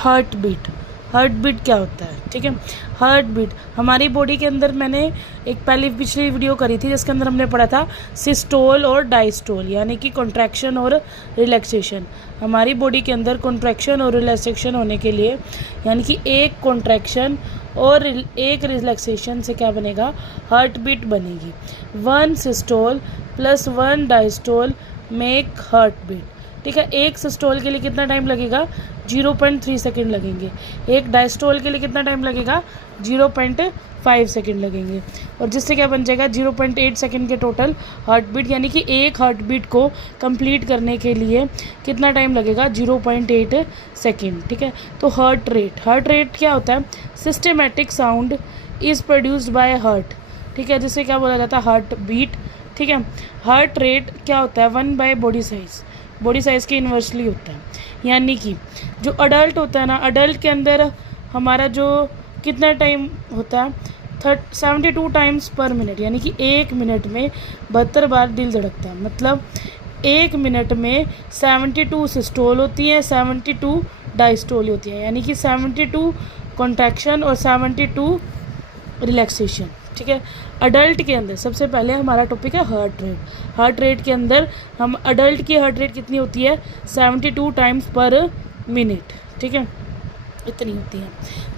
Heart beat. Heart beat क्या होता है, ठीक है। हार्ट बीट हमारी बॉडी के अंदर, मैंने एक पिछली वीडियो करी थी जिसके अंदर हमने पढ़ा था सिस्टोल और डायस्टोल, यानी कि कॉन्ट्रैक्शन और रिलैक्सेशन। हमारी बॉडी के अंदर कॉन्ट्रैक्शन और रिलैक्सेशन होने के लिए, यानी कि एक कॉन्ट्रैक्शन और एक रिलैक्सेशन से क्या बनेगा, हार्ट बीट बनेगी। 1 systole plus 1 diastole make heartbeat, ठीक है। एक सिस्टोल के लिए कितना टाइम लगेगा, 0.3 सेकेंड लगेंगे। एक डायस्टोल के लिए कितना टाइम लगेगा, 0.5 सेकेंड लगेंगे। और जिससे क्या बन जाएगा, 0.8 सेकेंड के टोटल हार्ट बीट, यानी कि एक हार्ट बीट को कंप्लीट करने के लिए कितना टाइम लगेगा, 0.8 सेकेंड, ठीक है। तो हार्ट रेट क्या होता है, systematic sound is produced by heart, ठीक है, जिससे क्या बोला जाता है, हार्ट बीट, ठीक है। हार्ट रेट क्या होता है, 1 बाय बॉडी साइज़ के इन्वर्सली होता है। यानी कि जो अडल्ट होता है ना, अडल्ट के अंदर हमारा जो कितना टाइम होता है, 72 टाइम्स पर मिनट, यानी कि 1 मिनट में 72 बार दिल धड़कता है। मतलब 1 मिनट में 72 सिस्टोल होती है, 72 डायस्टोल होती है, यानी कि 72 कॉन्ट्रैक्शन और 72 रिलैक्सेशन, ठीक है। अडल्ट के अंदर सबसे पहले हमारा टॉपिक है हार्ट रेट। हार्ट रेट के अंदर हम अडल्ट की हार्ट रेट कितनी होती है, 72 टाइम्स पर मिनट, ठीक है, इतनी होती है।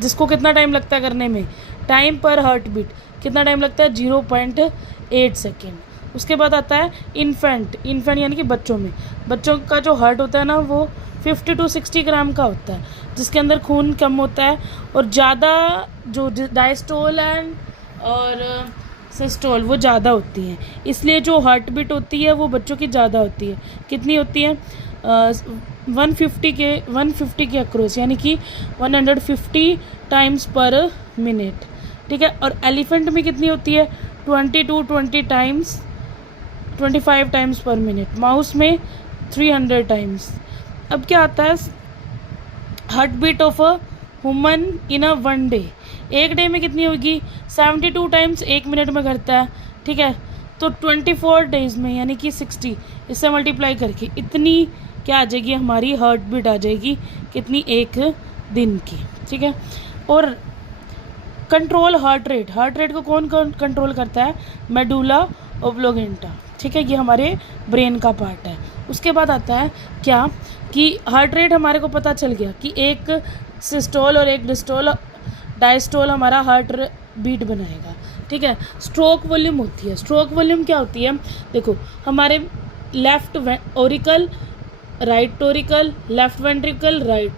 जिसको कितना टाइम लगता है करने में, टाइम पर हार्ट बीट कितना टाइम लगता है, 0.8 सेकेंड। उसके बाद आता है इन्फेंट यानी कि बच्चों का जो हार्ट होता है ना, वो 50 to 60 ग्राम का होता है, जिसके अंदर खून कम होता है और ज़्यादा जो डायस्टोल एंड और सिस्टोल वो ज़्यादा होती हैं। इसलिए जो हार्ट बीट होती है वो बच्चों की ज़्यादा होती है। कितनी होती है, 150 के अक्रॉस, यानी कि 150 टाइम्स पर मिनट, ठीक है। और एलिफेंट में कितनी होती है, 25 टाइम्स पर मिनट। माउस में 300 टाइम्स। अब क्या आता है, heartbeat of a human in a 1 day, एक डे में कितनी होगी, 72 टाइम्स 1 मिनट में करता है, ठीक है। तो 24 डेज में, यानी कि 60, इससे मल्टीप्लाई करके इतनी क्या आ जाएगी, हमारी हार्ट बीट आ जाएगी, कितनी, एक दिन की, ठीक है। और कंट्रोल हार्ट रेट को कौन कंट्रोल करता है, मेडुला ओब्लोंगेटा, ठीक है, ये हमारे ब्रेन का पार्ट है। उसके बाद आता है क्या, कि हार्ट रेट हमारे को पता चल गया कि एक सिस्टोल और एक डायस्टोल हमारा हार्ट बीट बनाएगा, ठीक है। स्ट्रोक वॉल्यूम होती है। स्ट्रोक वॉल्यूम क्या होती है, देखो हमारे left auricle, right auricle, left ventricle, right